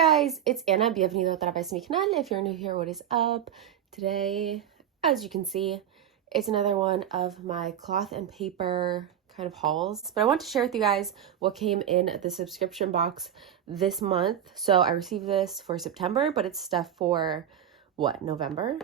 guys, it's Anna. Bienvenido otra vez a mi canal. If you're new here, what is up? Today, as you can see, it's another one of my cloth and paper kind of hauls. But I want to share with you guys what came in the subscription box this month. So I received this for September, but it's stuff for, November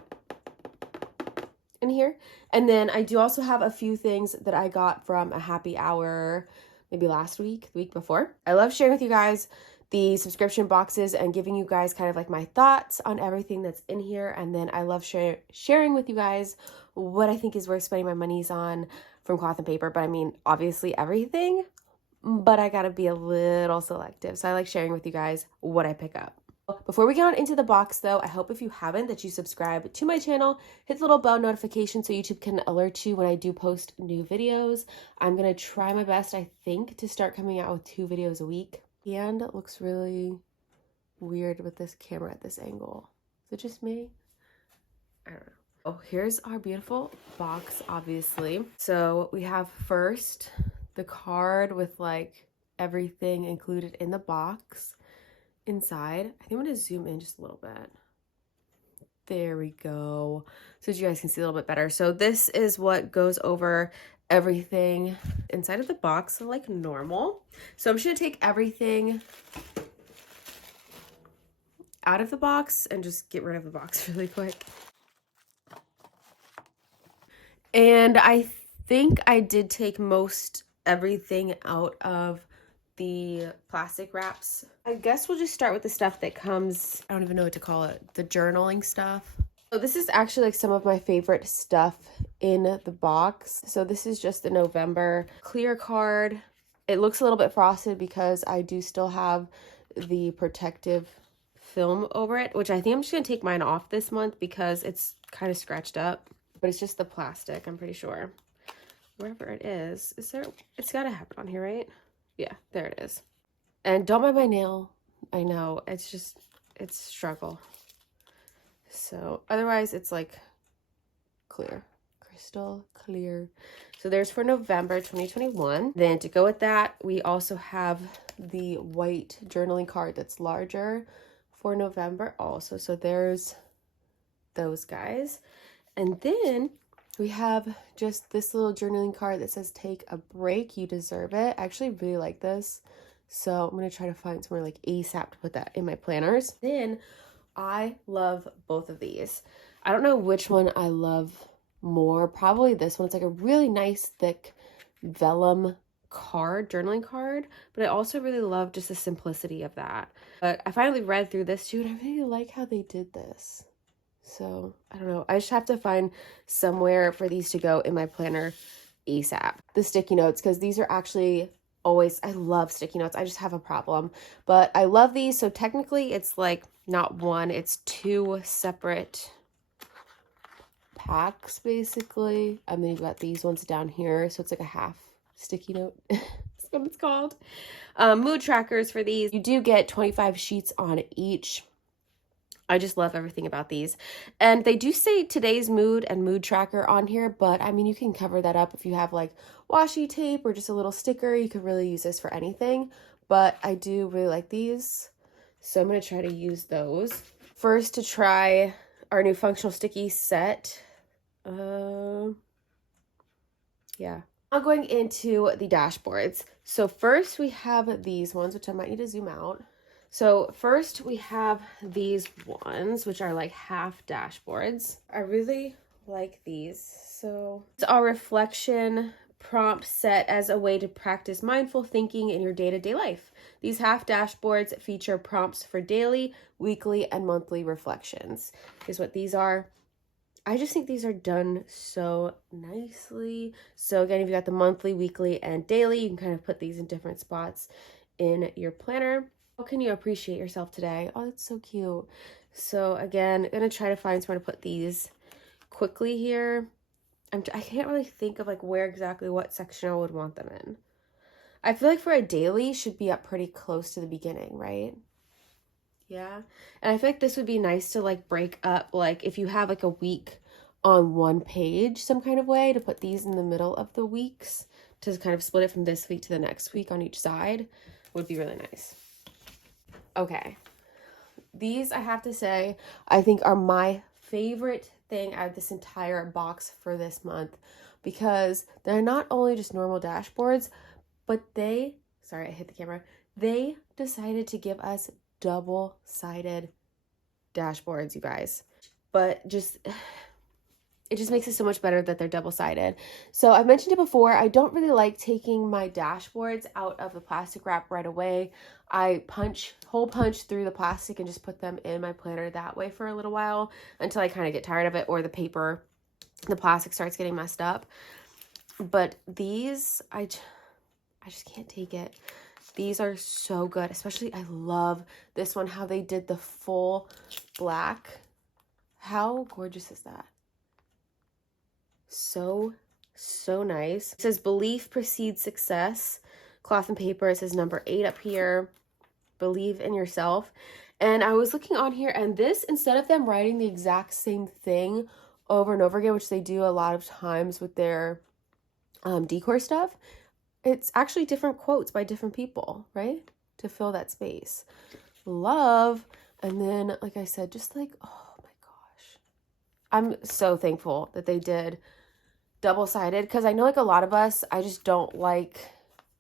in here. And then I do also have a few things that I got from a happy hour maybe last week, the week before. I love sharing with you guys the subscription boxes and giving you guys kind of like my thoughts on everything that's in here. And then I love sharing with you guys what I think is worth spending my monies on from cloth and paper. But I mean, obviously everything, but I gotta be a little selective. So I like sharing with you guys what I pick up. Before we get on into the box though, I hope if you haven't that you subscribe to my channel, hit the little bell notification so YouTube can alert you when I do post new videos. I'm gonna try my best, I think, to start coming out with 2 videos a week. And it looks really weird with this camera at this angle. Is it just me? I don't know. Oh, here's our beautiful box, obviously. So we have first the card with like everything included in the box inside. I think I'm gonna zoom in just a little bit. There we go. So you guys can see a little bit better. So this is what goes over everything inside of the box, like normal. So I'm just gonna take everything out of the box and just get rid of the box really quick. And I think I did take most everything out of the plastic wraps. I guess we'll just start with the stuff that comes, I don't even know what to call it, the journaling stuff. So this is actually like some of my favorite stuff in the box. So this is just the November clear card. It looks a little bit frosted because I do still have the protective film over it, which I think I'm just gonna take mine off this month because it's kind of scratched up, but it's just the plastic, I'm pretty sure. Wherever it is there, it's gotta have it on here, right? Yeah, there it is. And don't mind my nail. I know, it's just, it's struggle. So otherwise it's like clear, crystal clear. So there's for November 2021. Then to go with that, we also have the white journaling card that's larger for November also. So there's those guys. And then we have just this little journaling card that says, take a break, you deserve it. I actually really like this. So I'm going to try to find somewhere like ASAP to put that in my planners. Then I love both of these. I don't know which one I love more. Probably this one. It's like a really nice thick vellum card, journaling card. But I also really love just the simplicity of that. But I finally read through this too, and I really like how they did this. So I don't know. I just have to find somewhere for these to go in my planner ASAP. The sticky notes, because these are actually always, I love sticky notes. I just have a problem, but I love these. So technically it's like not one, it's 2 separate packs basically. And then you've got these ones down here. So it's like a half sticky note. That's what it's called. Mood trackers for these. You do get 25 sheets on each. I just love everything about these. And they do say today's mood and mood tracker on here, but I mean, you can cover that up if you have like washi tape or just a little sticker. You could really use this for anything, but I do really like these. So I'm going to try to use those. First, to try our new functional sticky set. Yeah. Now going into the dashboards. So first we have these ones, which I might need to zoom out. So first we have these ones, which are like half dashboards. I really like these. So it's our reflection prompt set as a way to practice mindful thinking in your day-to-day life. These half dashboards feature prompts for daily, weekly, and monthly reflections. Here's what these are. I just think these are done so nicely. So again, if you got the monthly, weekly, and daily, you can kind of put these in different spots in your planner. How can you appreciate yourself today? Oh, that's so cute. So again, I'm going to try to find somewhere to put these quickly here. I can't really think of like where exactly what section I would want them in. I feel like for a daily should be up pretty close to the beginning, right? Yeah. And I feel like this would be nice to like break up, like if you have like a week on one page, some kind of way to put these in the middle of the weeks to kind of split it from this week to the next week on each side would be really nice. Okay, These, I have to say, I think are my favorite thing out of this entire box for this month, because they're not only just normal dashboards, but sorry, I hit the camera. They decided to give us double-sided dashboards, you guys. But it just makes it so much better that they're double-sided. So I've mentioned it before, I don't really like taking my dashboards out of the plastic wrap right away. I hole punch through the plastic and just put them in my planner that way for a little while until I kind of get tired of it, or the plastic starts getting messed up. But these, I just can't take it. These are so good, especially I love this one, how they did the full black. How gorgeous is that? So nice. It says belief precedes success. Cloth and paper. It says number 8 up here. Believe in yourself. And I was looking on here, and this, instead of them writing the exact same thing over and over again, which they do a lot of times with their decor stuff, it's actually different quotes by different people, right? To fill that space. Love. And then, like I said, just like, oh my gosh. I'm so thankful that they did double-sided, because I know like a lot of us, I just don't like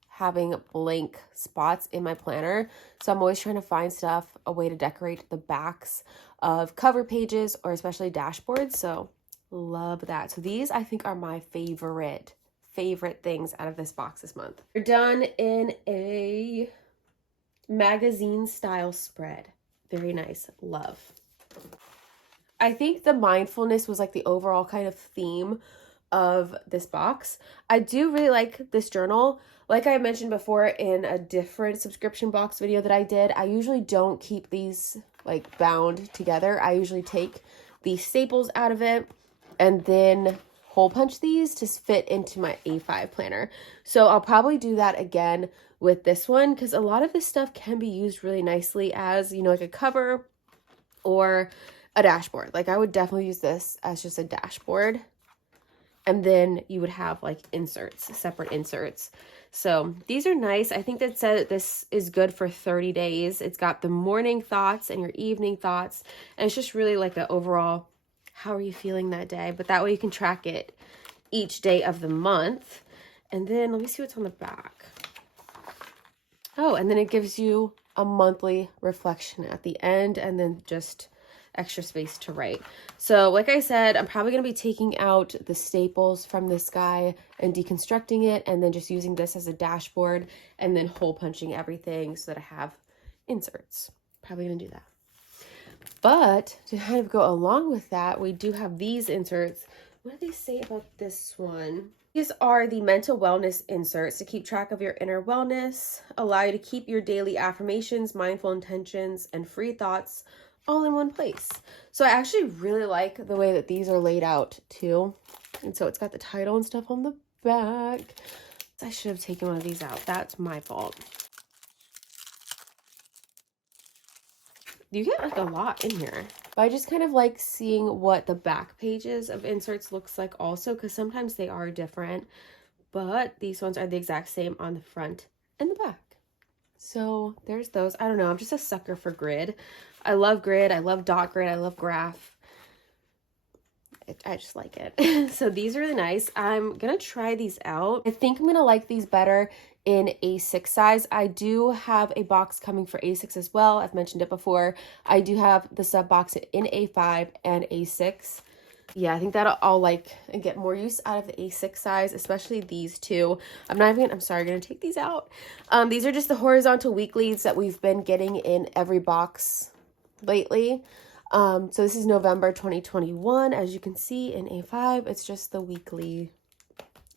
having blank spots in my planner. So I'm always trying to find a way to decorate the backs of cover pages, or especially dashboards. So love that. So these, I think, are my favorite things out of this box this month. They're done in a magazine style spread. Very nice. Love. I think the mindfulness was like the overall kind of theme of this box. I do really like this journal. Like I mentioned before in a different subscription box video that I did, I usually don't keep these like bound together. I usually take the staples out of it and then hole punch these to fit into my A5 planner. So I'll probably do that again with this one, because a lot of this stuff can be used really nicely as, you know, like a cover or a dashboard. Like I would definitely use this as just a dashboard. And then you would have like inserts, separate inserts. So these are nice. I think that said that this is good for 30 days. It's got the morning thoughts and your evening thoughts. And it's just really like an overall, how are you feeling that day? But that way you can track it each day of the month. And then let me see what's on the back. Oh, and then it gives you a monthly reflection at the end, and then just extra space to write. So like I said, I'm probably going to be taking out the staples from this guy and deconstructing it, and then just using this as a dashboard, and then hole punching everything so that I have inserts. Probably going to do that. But to kind of go along with that, we do have these inserts. What do they say about this one? These are the mental wellness inserts to keep track of your inner wellness, allow you to keep your daily affirmations, mindful intentions, and free thoughts all in one place. So I actually really like the way that these are laid out too. And so it's got the title and stuff on the back. I should have taken one of these out. That's my fault. You get like a lot in here. But I just kind of like seeing what the back pages of inserts looks like also, because sometimes they are different. But these ones are the exact same on the front and the back. So there's those. I don't know. I'm just a sucker for grid. I love grid. I love dot grid. I love graph. I just like it. So these are really nice. I'm going to try these out. I think I'm going to like these better in A6 size. I do have a box coming for A6 as well. I've mentioned it before. I do have the sub box in A5 and A6. Yeah, I think that I'll like and get more use out of the A6 size, especially these two. I'm gonna take these out. These are just the horizontal weeklies that we've been getting in every box lately. So this is November 2021. As you can see in A5, it's just the weekly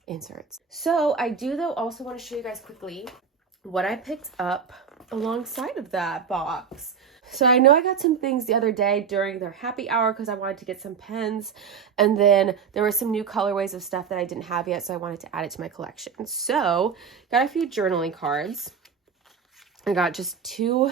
inserts. So I do though also want to show you guys quickly what I picked up alongside of that box. So I know I got some things the other day during their happy hour because I wanted to get some pens, and then there were some new colorways of stuff that I didn't have yet, so I wanted to add it to my collection. So got a few journaling cards. I got just 2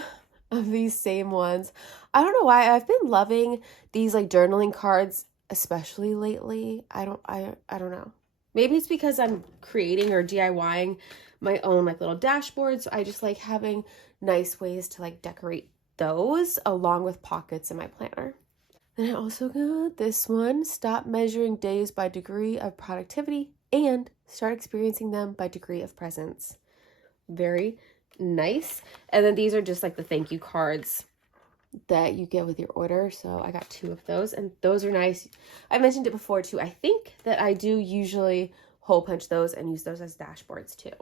of these same ones. I don't know why I've been loving these like journaling cards, especially lately. I don't know. Maybe it's because I'm creating or DIYing my own like little dashboard, so I just like having nice ways to like decorate those along with pockets in my planner. Then I also got this one, stop measuring days by degree of productivity and start experiencing them by degree of presence. Very nice. And then these are just like the thank you cards that you get with your order. So I got 2 of those, and those are nice. I mentioned it before too. I think that I do usually hole punch those and use those as dashboards too.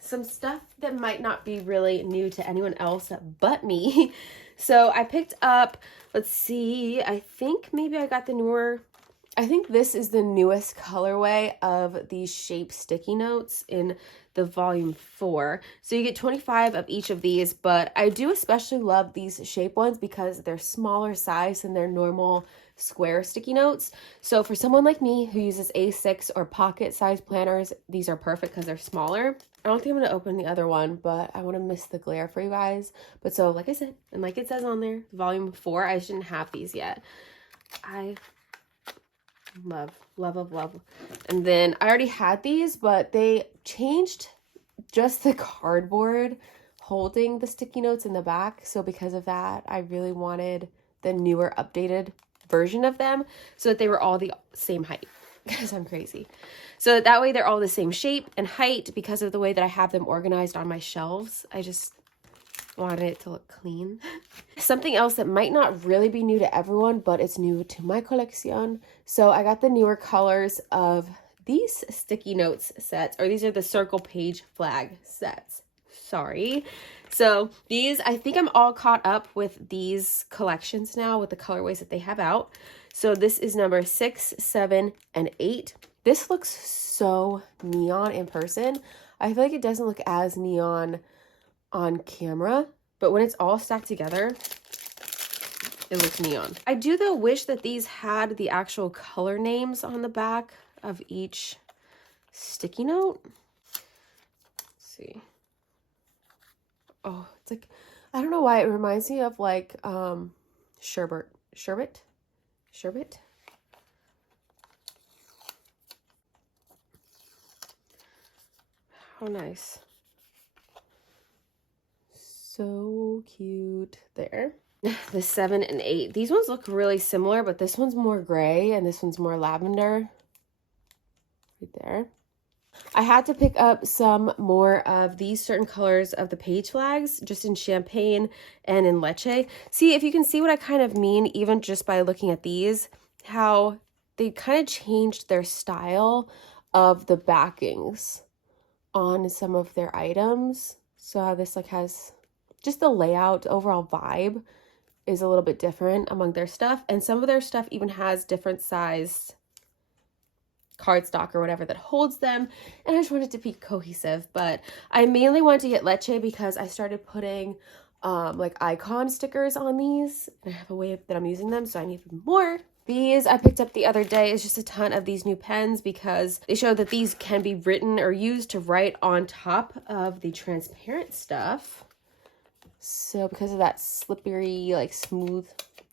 Some stuff that might not be really new to anyone else but me. So I picked up, let's see, I think maybe I got the newer, I think this is the newest colorway of these shape sticky notes in the volume 4. So you get 25 of each of these, but I do especially love these shape ones because they're smaller size than their normal square sticky notes. So for someone like me who uses A6 or pocket size planners, these are perfect because they're smaller. I don't think I'm going to open the other one, but I want to miss the glare for you guys. But so like I said, and like it says on there, volume 4, I shouldn't have these yet. I love. And then I already had these, but they changed just the cardboard holding the sticky notes in the back. So because of that, I really wanted the newer updated version of them so that they were all the same height, because I'm crazy. So that way they're all the same shape and height because of the way that I have them organized on my shelves. I just wanted it to look clean. Something else that might not really be new to everyone, but it's new to my collection. So I got the newer colors of these sticky notes sets, or these are the circle page flag sets. Sorry. So these, I think I'm all caught up with these collections now with the colorways that they have out. So this is number 6, 7, and 8. This looks so neon in person. I feel like it doesn't look as neon on camera, but when it's all stacked together, it looks neon. I do though wish that these had the actual color names on the back of each sticky note. Let's see. Oh, it's like, I don't know why it reminds me of like sherbet. How nice. So cute there. The 7 and 8. These ones look really similar, but this one's more gray and this one's more lavender. Right there. I had to pick up some more of these certain colors of the page flags, just in champagne and in leche. See, if you can see what I kind of mean, even just by looking at these, how they kind of changed their style of the backings on some of their items. So how this like has just the layout, overall vibe is a little bit different among their stuff. And some of their stuff even has different sized cardstock or whatever that holds them. And I just wanted to be cohesive, but I mainly wanted to get leche because I started putting like icon stickers on these. And I have a way that I'm using them, so I needed more. These I picked up the other day. It's just a ton of these new pens because they show that these can be written or used to write on top of the transparent stuff. So because of that slippery, like smooth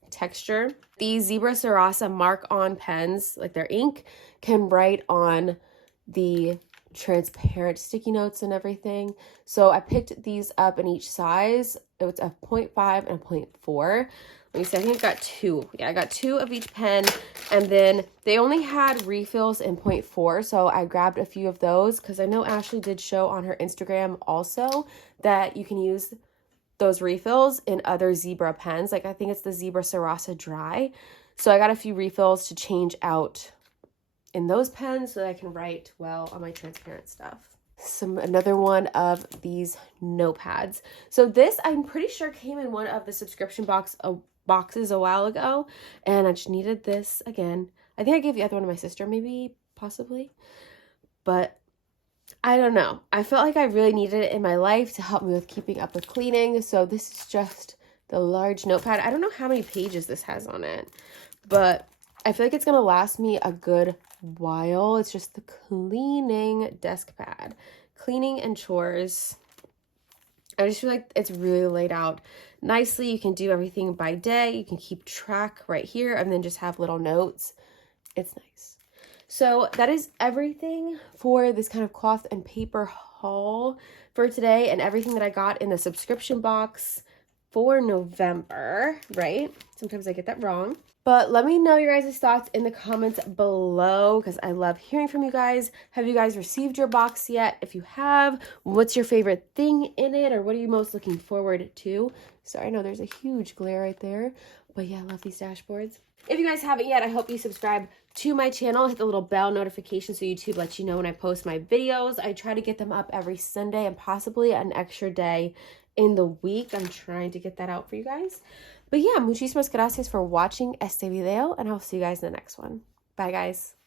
texture, these Zebra Sarasa mark-on pens, like their ink, can write on the transparent sticky notes and everything. So I picked these up in each size. It was a 0.5 and a 0.4. Let me see, I think I got 2. Yeah, I got 2 of each pen, and then they only had refills in 0.4, so I grabbed a few of those because I know Ashley did show on her Instagram also that you can use those refills in other Zebra pens. Like I think it's the Zebra Sarasa Dry. So I got a few refills to change out in those pens so that I can write well on my transparent stuff. Another one of these notepads. So this I'm pretty sure came in one of the subscription boxes a while ago, and I just needed this again. I think I gave the other one to my sister, maybe, possibly, but I don't know. I felt like I really needed it in my life to help me with keeping up with cleaning. So this is just the large notepad. I don't know how many pages this has on it, but I feel like it's going to last me a good while. It's just the cleaning desk pad. Cleaning and chores. I just feel like it's really laid out nicely. You can do everything by day. You can keep track right here and then just have little notes. It's nice. So that is everything for this kind of cloth and paper haul for today, and everything that I got in the subscription box for November, right? Sometimes I get that wrong. But let me know your guys' thoughts in the comments below because I love hearing from you guys. Have you guys received your box yet? If you have, what's your favorite thing in it, or what are you most looking forward to? Sorry, I know there's a huge glare right there, but yeah, I love these dashboards. If you guys haven't yet, I hope you subscribe to my channel. Hit the little bell notification so YouTube lets you know when I post my videos. I try to get them up every Sunday and possibly an extra day in the week. I'm trying to get that out for you guys. But yeah, muchísimas gracias for watching este video, and I'll see you guys in the next one. Bye, guys.